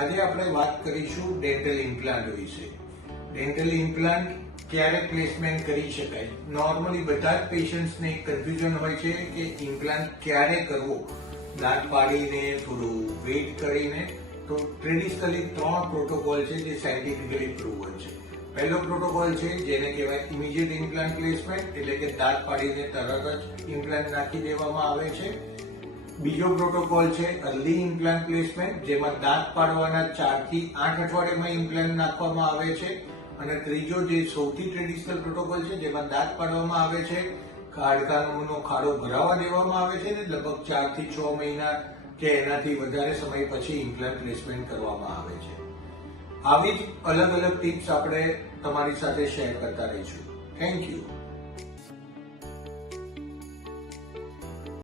આજે આપણે વાત કરીશું ડેન્ટલ ઇમ્પ્લાન્ટ વિશે. ડેન્ટલ ઇમ્પ્લાન્ટ ક્યારે પ્લેસમેન્ટ કરી શકાય? નોર્મલી બધા જ પેશન્ટ્સને એક કન્ફ્યુઝન હોય છે કે ઇમ્પ્લાન્ટ ક્યારે કરવો, દાંત પાડીને, થોડું વેઇટ કરીને. તો ટ્રેડિશનલી 3 પ્રોટોકોલ છે જે સાયન્ટિફિકલી પ્રૂવન છે. પહેલો પ્રોટોકોલ છે જેને કહેવાય ઇમિડિયેટ ઇમ્પ્લાન્ટ પ્લેસમેન્ટ, એટલે કે દાંત પાડીને તરત જ ઇમ્પ્લાન્ટ નાખી દેવામાં આવે છે. બીજો પ્રોટોકોલ છે અર્લી ઇમ્પ્લાન્ટ પ્લેસમેન્ટ, જેમાં દાંત પાડવાના 4 થી 8 અઠવાડિયામાં ઇમ્પ્લાન્ટ નાખવામાં આવે છે. અને ત્રીજો જે સૌથી ટ્રેડિશનલ પ્રોટોકોલ છે જેમાં દાંત પાડવામાં આવે છે, હાડકાનો ખાડો ભરાવા દેવામાં આવે છે ને લગભગ 4 થી 6 મહિના કે એનાથી વધારે સમય પછી ઇમ્પ્લાન્ટ પ્લેસમેન્ટ કરવામાં આવે છે. આવી જ અલગ અલગ ટિપ્સ આપણે તમારી સાથે શેર કરતા રહીશું. Thank you.